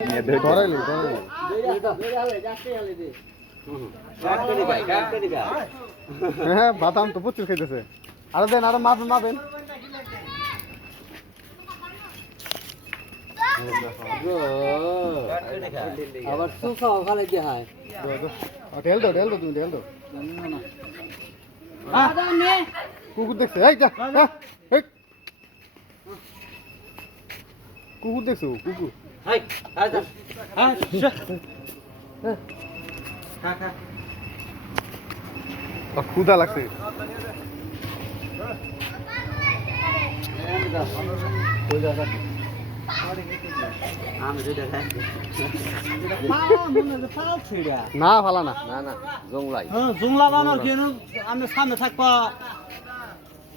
ধরাইলি হ্যাঁ বাদাম তো প্রচুর খাইতেছে আরো দেন আরো মাপেন মাপেন আবার সুখাও খালে কি হয় ঢেল দো তুমি ঢেল দো কুকুর দেখছে এই যা কুকুর দেখছো কুকুর ক্ষুধা লাগছে না ফালা না না না জংলাই জুমলা বানর কেন আমি সামনে থাকবা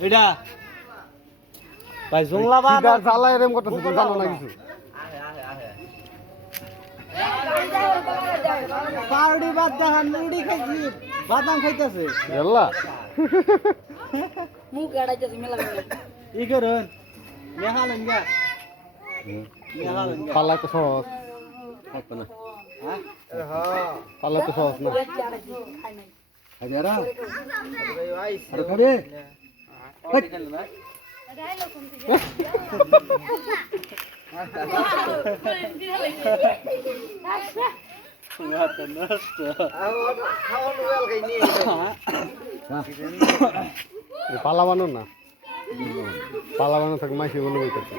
এটা ভাই জংলা বানর জ্বালা এরম করতেছে তুমি জানো না কিছু পাউডি বাদ দেখা মুড়ি খাইছি বাদাম খাইতেছে এল্লা মুখ গাড়াইতেছে মেলা ই করুন নেহালেন গা নেহালেন গা পালা তো সহজ থাকবে না পালা তো সহজ না হাজারা আরে খাবে পালা বানো না পালা বানো থাকে মাইসি বলে বইতেছে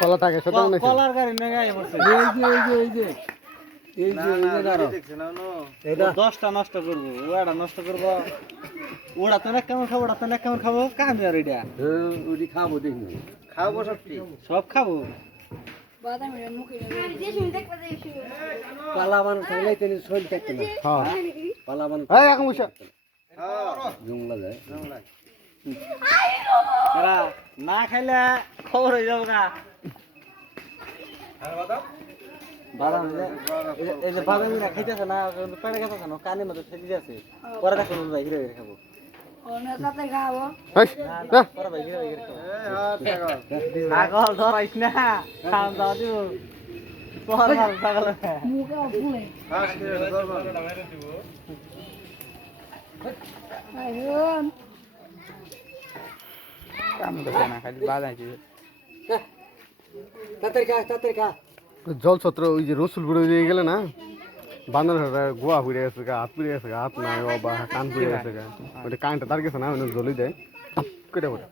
কলা থাকে ছোট মনে কলার গাড়ি নেই আই বসে এই যে দাঁড়াও এটা 10টা নষ্ট করব ওটা নষ্ট করব ওটা তো না কেমন খাবো ওটা তো না কেমন খাবো কাম আর এটা ওদি খাবো দেখি খাবো সব খাবো বাদামের মুখে যে শুন দেখবা যে শুন পালাবান থাকলে তিনি শরীর থাকতে না হ্যাঁ পালাবান এই এখন বসে জংলা যায় এরা না খাইলে খবর হয়ে যাবো না বাদাম এই যে বাদাম খাইতেছে না পেটে খাইতেছে না কানের মধ্যে ফেলে দিয়েছে পরে দেখুন ভাই হিরো হিরো খাবো ওনা সাথে খাবো পরে ভাই হিরো হিরো খাবো পাগল ধরাইস না খান দাও দিও পরে মাল পাগল মুখে ফুলে আইরন কাম করছে না খালি বাদাম তাড়াতাড়ি খা জল ছত্র ওই যে রসুল পুড়ে দিয়ে গেলে না বান্দর গোয়া পুড়ে গেছে গা হাত পুড়ে গেছে গা হাত নাই বা কান পুড়ে গেছে গা ওইটা কানটা তার গেছে না ওই জলি দেয় কেটে পড়ে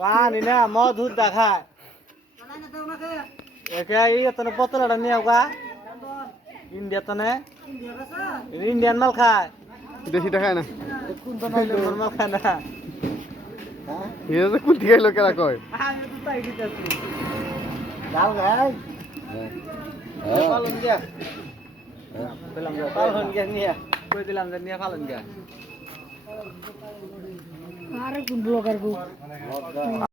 পানি না মধু দেখায় একে তো বোতলটা নিয়ে গা ইন্ডিয়া তো না ইন্ডিয়ান মাল খায় দেশিটা খায় না কোন তো নরমাল খায় না এটা যে কোন দিকে লোকেরা কয় আমি তো তাই দিতেছি ডাল ভাই পালন গিয়া পেলাম পালন গিয়া নিয়া কই দিলাম যে নিয়া পালন গিয়া আরে কোন ব্লগার গো